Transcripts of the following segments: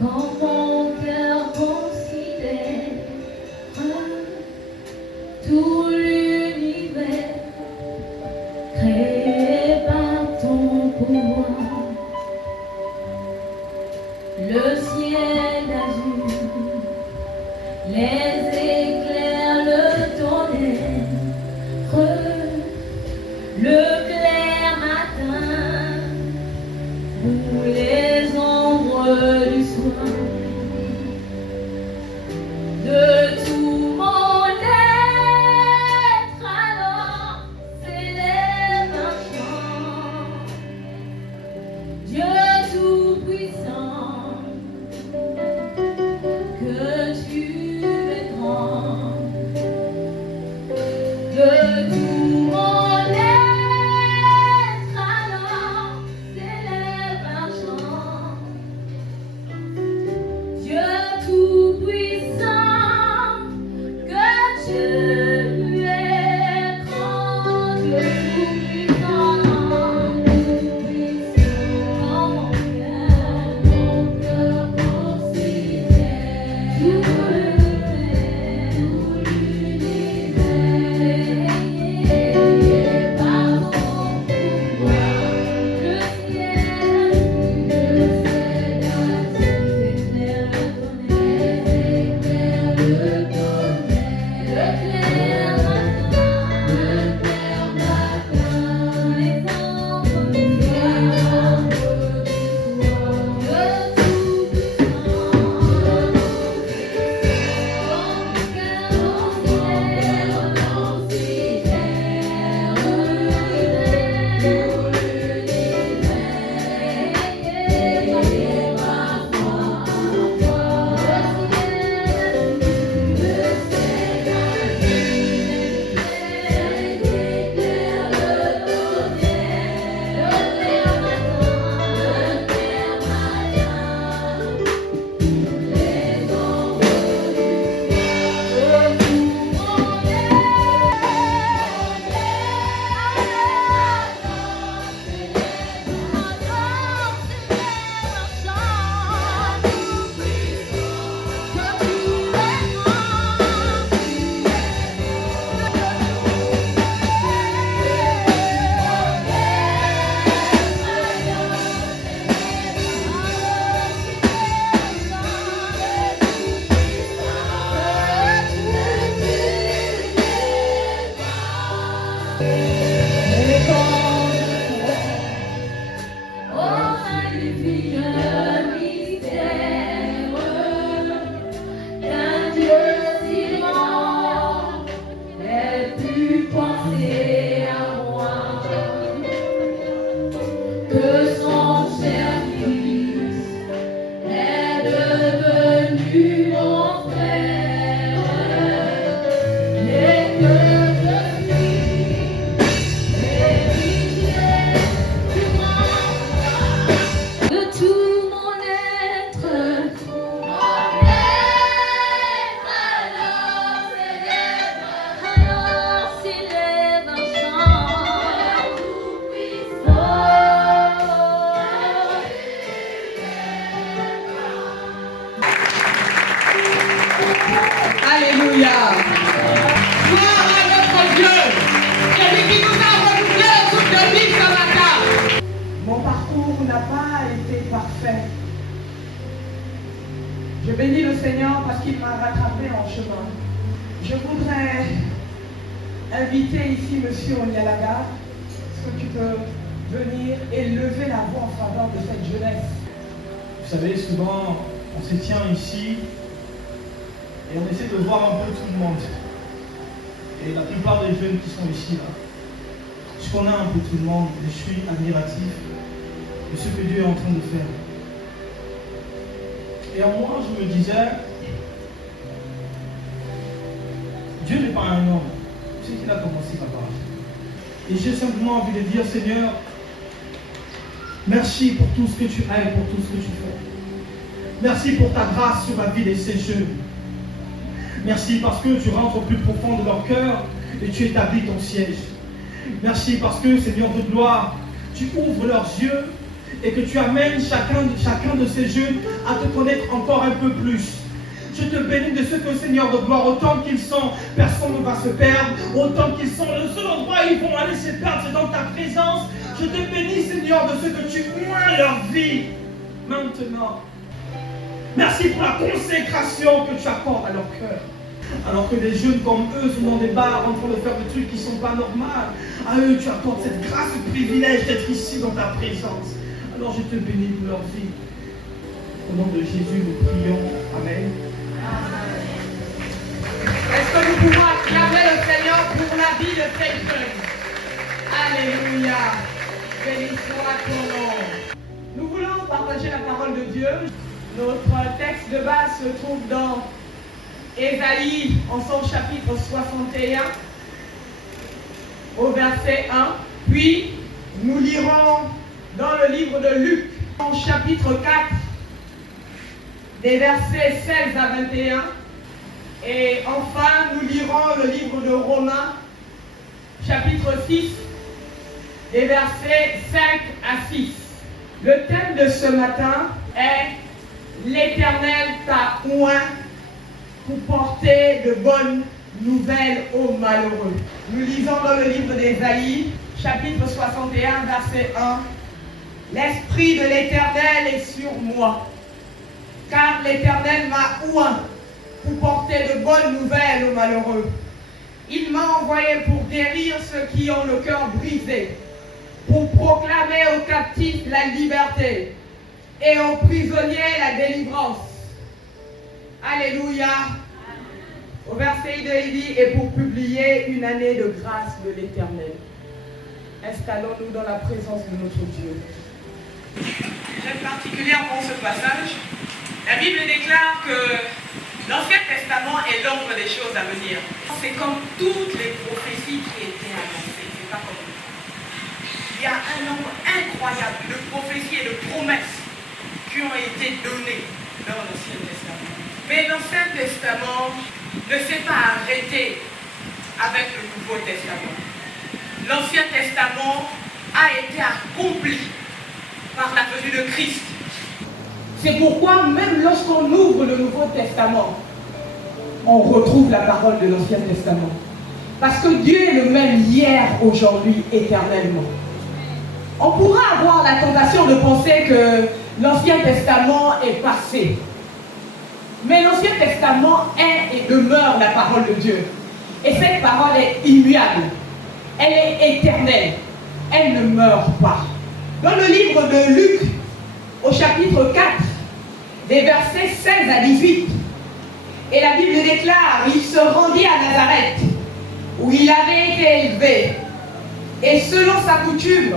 quand mon cœur considère tout l'univers créé par ton pouvoir, le ciel azur, les éclairs, le tonnerre, le clair matin ou les ombres du soir. De tout mon être alors s'élève un chant. Dieu tout-puissant, que tu es grand. De tout mon être alors s'élève un chant. Dieu tout-puissant, que tu es grand. Dieu tout-puissant, quand mon cœur considère tout l'univers par ton pouvoir, le ciel s'éclaire, le clair matin, les ombres du soir. Dieu tout-puissant, que son service est devenu mon frère, et que je suis héritier du grand de tout mon être. Alors s'élève un chant. Alléluia. Gloire à notre Dieu. Celui qui nous a renouvelé toute de vie ce matin. Mon parcours n'a pas été parfait. Je bénis le Seigneur parce qu'il m'a rattrapé en chemin. Je voudrais inviter ici Monsieur Onyalaga. Est-ce que tu peux venir et lever la voix en faveur de cette jeunesse? Vous savez, souvent, on se tient ici et on essaie de voir un peu tout le monde. Et la plupart des jeunes qui sont ici, là, je connais un peu tout le monde et je suis admiratif de ce que Dieu est en train de faire. Et en moi, je me disais, Dieu n'est pas un homme. Tu sais qu'il a commencé par là. Et j'ai simplement envie de dire, Seigneur, merci pour tout ce que tu as et pour tout ce que tu fais. Merci pour ta grâce sur la vie de ces jeunes. Merci parce que tu rentres au plus profond de leur cœur et tu établis ton siège. Merci parce que, Seigneur de gloire, tu ouvres leurs yeux et que tu amènes chacun de ces jeunes à te connaître encore un peu plus. Je te bénis de ceux que, Seigneur de gloire, autant qu'ils sont, personne ne va se perdre, autant qu'ils sont, le seul endroit où ils vont aller se perdre, c'est dans ta présence. Je te bénis, Seigneur, de ceux que tu oins leur vie maintenant. Merci pour la consécration que tu apportes à leur cœur. Alors que des jeunes comme eux sont dans des bars en train de faire des trucs qui ne sont pas normaux, à eux tu apportes cette grâce, ce privilège d'être ici dans ta présence. Alors je te bénis pour leur vie. Au nom de Jésus, nous prions. Amen. Est-ce que nous pouvons acclamer le Seigneur pour la vie de ces jeunes? Alléluia. Béni soit ton nom. Nous voulons partager la parole de Dieu. Notre texte de base se trouve dans Ésaïe en son chapitre 61 au verset 1. Puis nous lirons dans le livre de Luc en chapitre 4 des versets 16 à 21. Et enfin nous lirons le livre de Romains chapitre 6 des versets 5 à 6. Le thème de ce matin est l'Éternel t'a oint pour porter de bonnes nouvelles aux malheureux. Nous lisons dans le livre d'Ésaïe, chapitre 61, verset 1. L'Esprit de l'Éternel est sur moi, car l'Éternel m'a oint pour porter de bonnes nouvelles aux malheureux. Il m'a envoyé pour guérir ceux qui ont le cœur brisé, pour proclamer aux captifs la liberté et aux prisonniers la délivrance. Alléluia. Au verset 2, il dit, et pour publier une année de grâce de l'Éternel. Installons-nous dans la présence de notre Dieu. J'aime particulièrement ce passage. La Bible déclare que l'Ancien Testament est l'ombre des choses à venir. C'est comme toutes les prophéties qui étaient annoncées. C'est pas comme nous. Il y a un nombre incroyable de prophéties et de promesses qui ont été données dans l'Ancien Testament. Mais l'Ancien Testament ne s'est pas arrêté avec le Nouveau Testament. L'Ancien Testament a été accompli par la venue de Christ. C'est pourquoi même lorsqu'on ouvre le Nouveau Testament, on retrouve la parole de l'Ancien Testament. Parce que Dieu est le même hier, aujourd'hui, éternellement. On pourra avoir la tentation de penser que l'Ancien Testament est passé. Mais l'Ancien Testament est et demeure la parole de Dieu. Et cette parole est immuable. Elle est éternelle. Elle ne meurt pas. Dans le livre de Luc, au chapitre 4, des versets 16 à 18, et la Bible déclare, il se rendit à Nazareth, où il avait été élevé, et selon sa coutume,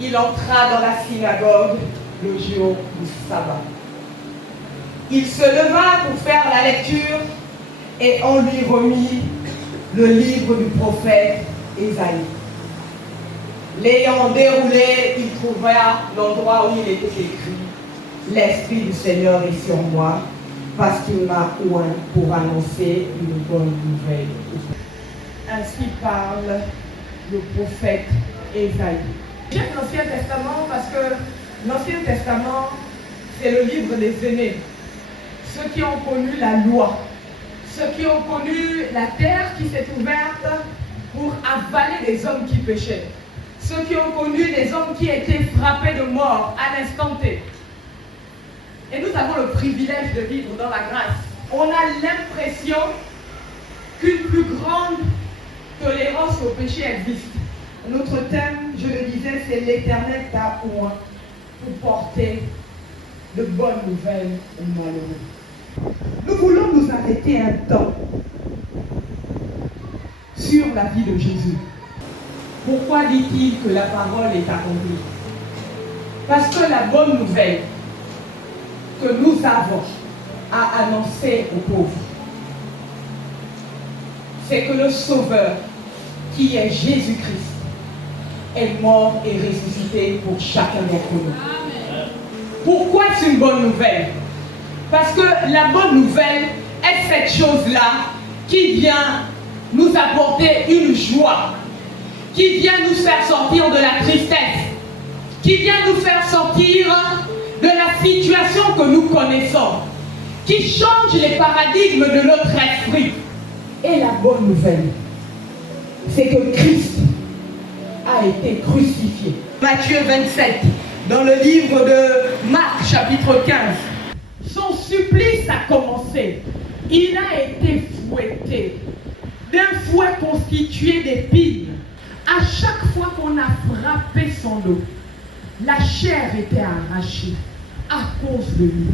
il entra dans la synagogue le jour du sabbat. Il se leva pour faire la lecture et on lui remit le livre du prophète Ésaïe. L'ayant déroulé, il trouva l'endroit où il était écrit « L'Esprit du Seigneur est sur moi, parce qu'il m'a oint pour annoncer une bonne nouvelle. » Ainsi parle le prophète Ésaïe. J'aime l'Ancien Testament parce que l'Ancien Testament, c'est le livre des aînés. Ceux qui ont connu la loi, ceux qui ont connu la terre qui s'est ouverte pour avaler des hommes qui péchaient, ceux qui ont connu des hommes qui étaient frappés de mort à l'instant T. Et nous avons le privilège de vivre dans la grâce. On a l'impression qu'une plus grande tolérance au péché existe. Notre thème, je le disais, c'est l'Éternel t'a oint pour porter de bonnes nouvelles aux malheureux. Nous voulons nous arrêter un temps sur la vie de Jésus. Pourquoi dit-il que la parole est accomplie? Parce que la bonne nouvelle que nous avons à annoncer aux pauvres, c'est que le Sauveur, qui est Jésus-Christ, est mort et ressuscité pour chacun d'entre nous. Pourquoi c'est une bonne nouvelle? Parce que la bonne nouvelle est cette chose-là qui vient nous apporter une joie, qui vient nous faire sortir de la tristesse, qui vient nous faire sortir de la situation que nous connaissons, qui change les paradigmes de notre esprit. Et la bonne nouvelle, c'est que Christ a été crucifié. Matthieu 27, dans le livre de Marc, chapitre 15. Son supplice a commencé. Il a été fouetté d'un fouet constitué d'épines. À chaque fois qu'on a frappé son dos, la chair était arrachée à cause de lui.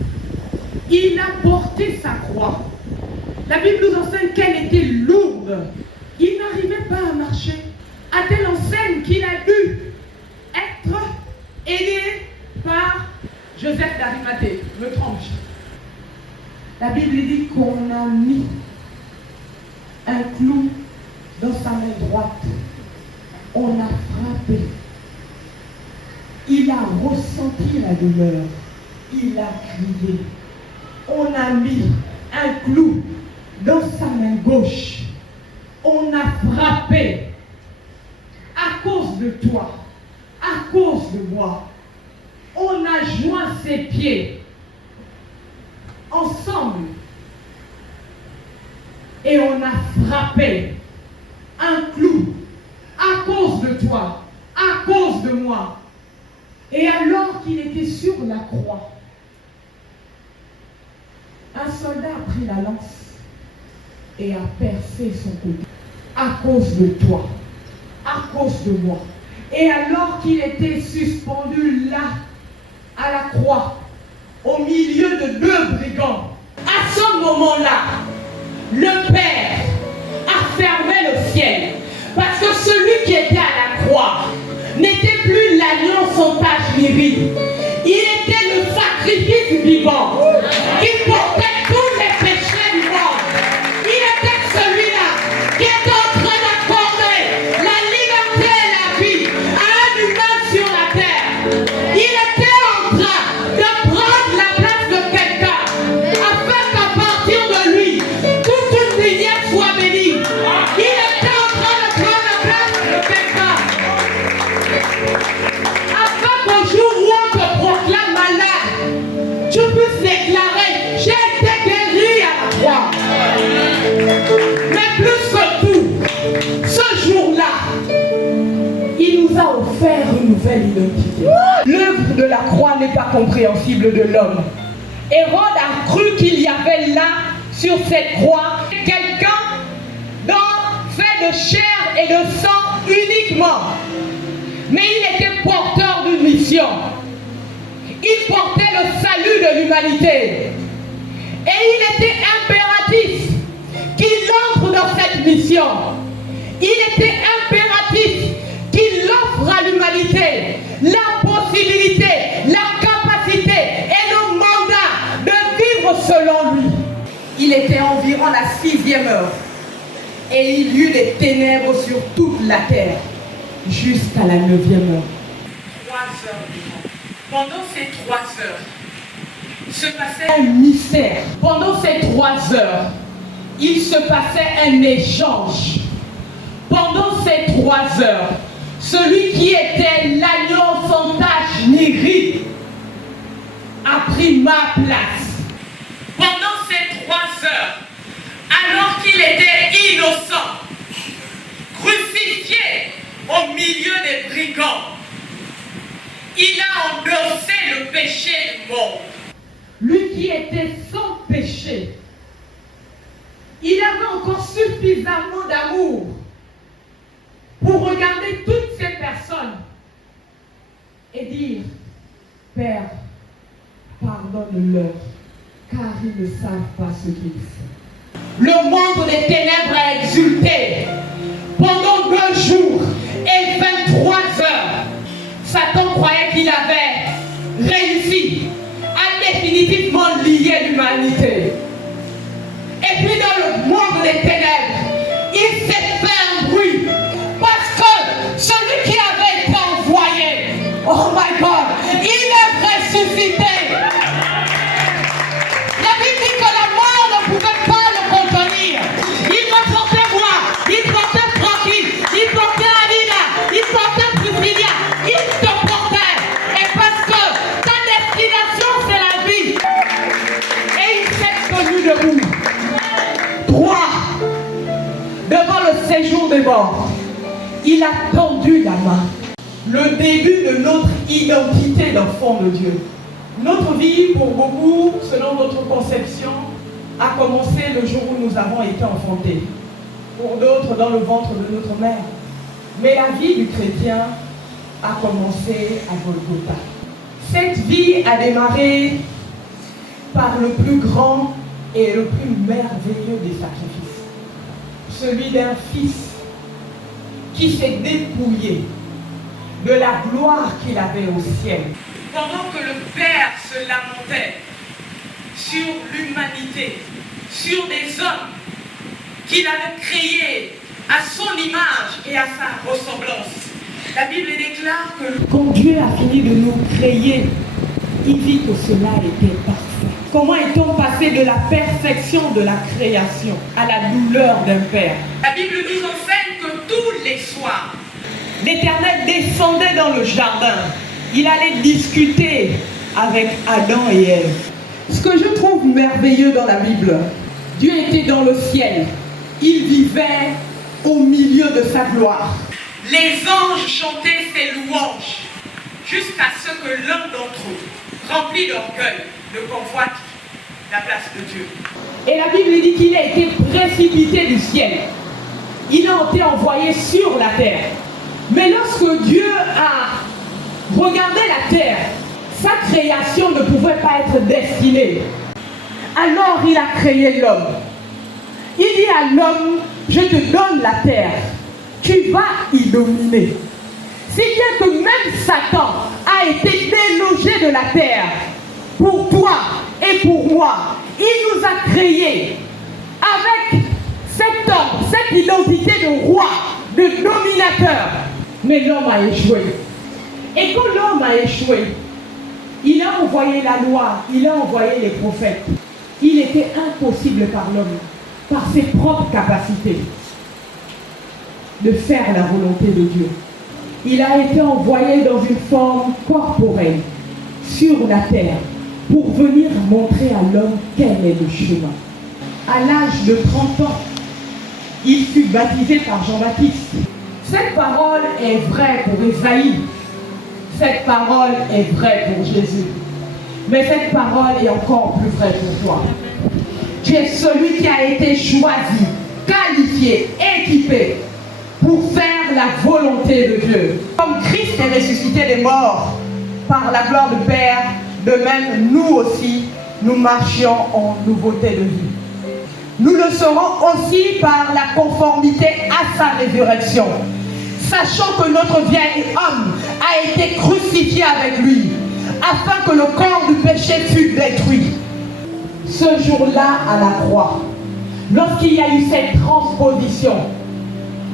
Il a porté sa croix. La Bible nous enseigne qu'elle était lourde. Il n'arrivait pas à marcher. À telle enseigne qu'il a dû être aidé par Joseph d'Arimathée. Me trompe-je? La Bible dit qu'on a mis un clou dans sa main droite. On a frappé. Il a ressenti la douleur. Il a crié. On a mis un clou dans sa main gauche. On a frappé à cause de toi, à cause de moi. On a joint ses pieds ensemble et on a frappé un clou à cause de toi, à cause de moi. Et alors qu'il était sur la croix, un soldat a pris la lance et a percé son côté à cause de toi, à cause de moi. Et alors qu'il était suspendu là, à la croix, au milieu de deux brigands, à ce moment-là, le Père a fermé le ciel, parce que celui qui était à la croix n'était plus l'agneau sans tache ni ride. Il était le sacrifice vivant qui portait tous les péchés du monde. Il était celui-là qui était en train d'accorder la liberté et la vie à un humain sur la terre. Il était en train de prendre la place de quelqu'un afin qu'à partir de lui, toute une lignée soit bénie. Il était en train de prendre la place de quelqu'un afin qu'au jour où on te proclame malade, tu puisses déclarer: j'ai été guéri à la croix. Mais plus que tout, ce jour-là, il nous a offert une nouvelle identité. L'œuvre de la croix n'est pas compréhensible de l'homme. Hérode a cru qu'il y avait là, sur cette croix, quelqu'un fait de chair et de sang uniquement. Mais il était porteur d'une mission. Il portait le salut de l'humanité. Et il était impératif qu'il entre dans cette mission. Il était impératif qu'il offre à l'humanité la possibilité, la capacité et le mandat de vivre selon lui. Il était environ la 6e heure et il y eut des ténèbres sur toute la terre jusqu'à la 9e heure. 3 heures durant. Pendant ces 3 heures, se passait un mystère. Pendant ces 3 heures, il se passait un échange. Pendant ces 3 heures, celui qui était l'agneau sans tache ni ride a pris ma place. Pendant ces 3 heures, alors qu'il était innocent, crucifié au milieu des brigands, il a endossé le péché du monde. Lui qui était sans péché, il avait encore suffisamment d'amour pour regarder toutes ces personnes et dire: Père, pardonne-leur, car ils ne savent pas ce qu'ils font. Le monde des ténèbres a exulté pendant 2 jours et 23 heures. Satan croyait qu'il avait réussi à définitivement lier l'humanité. Et puis dans le monde des ténèbres, il s'est fait un bruit parce que celui qui avait été envoyé, oh my God, il est ressuscité. La Bible dit que la mort ne pouvait pas le contenir. Il me portait moi, il portait Francky, il portait Alina, il portait Priscilla, il te portait. Il a tendu la main. Le début de notre identité d'enfant de Dieu. Notre vie, pour beaucoup, selon notre conception, a commencé le jour où nous avons été enfantés. Pour d'autres, dans le ventre de notre mère. Mais la vie du chrétien a commencé à Golgotha. Cette vie a démarré par le plus grand et le plus merveilleux des sacrifices. Celui d'un fils qui s'est dépouillé de la gloire qu'il avait au ciel. Pendant que le Père se lamentait sur l'humanité, sur des hommes qu'il avait créés à son image et à sa ressemblance. La Bible déclare que quand Dieu a fini de nous créer, il vit que cela était parfait. Comment est-on passé de la perfection de la création à la douleur d'un père? La Bible nous enseigne que tous les soirs, l'Éternel descendait dans le jardin. Il allait discuter avec Adam et Ève. Ce que je trouve merveilleux dans la Bible, Dieu était dans le ciel. Il vivait au milieu de sa gloire. Les anges chantaient ses louanges jusqu'à ce que l'un d'entre eux, rempli d'orgueil, ne convoite la place de Dieu. Et la Bible dit qu'il a été précipité du ciel. Il a été envoyé sur la terre. Mais lorsque Dieu a regardé la terre, sa création ne pouvait pas être destinée. Alors il a créé l'homme. Il dit à l'homme, je te donne la terre, tu vas y dominer. Si bien que même Satan a été délogé de la terre pour toi et pour moi. Il nous a créés avec cet homme, cette identité de roi, de dominateur. Mais l'homme a échoué. Et quand l'homme a échoué, il a envoyé la loi, il a envoyé les prophètes. Il était impossible par l'homme, par ses propres capacités, de faire la volonté de Dieu. Il a été envoyé dans une forme corporelle, sur la terre, pour venir montrer à l'homme quel est le chemin. À l'âge de 30 ans, il fut baptisé par Jean-Baptiste. Cette parole est vraie pour Esaïe. Cette parole est vraie pour Jésus. Mais cette parole est encore plus vraie pour toi. Tu es celui qui a été choisi, qualifié, équipé pour faire la volonté de Dieu. Comme Christ est ressuscité des morts par la gloire du Père, de même nous aussi, nous marchions en nouveauté de vie. Nous le serons aussi par la conformité à sa résurrection, sachant que notre vieil homme a été crucifié avec lui, afin que le corps du péché fût détruit. Ce jour-là, à la croix, lorsqu'il y a eu cette transposition,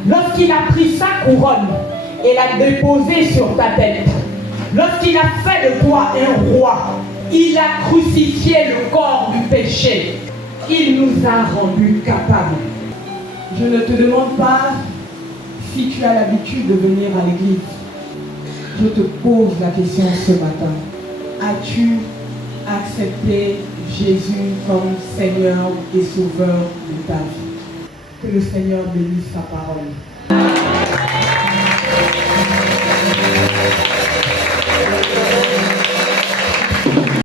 lorsqu'il a pris sa couronne et l'a déposée sur ta tête, lorsqu'il a fait de toi un roi, il a crucifié le corps du péché. Il nous a rendus capables. Je ne te demande pas si tu as l'habitude de venir à l'église. Je te pose la question ce matin. As-tu accepté Jésus comme Seigneur et Sauveur de ta vie? Que le Seigneur bénisse sa parole.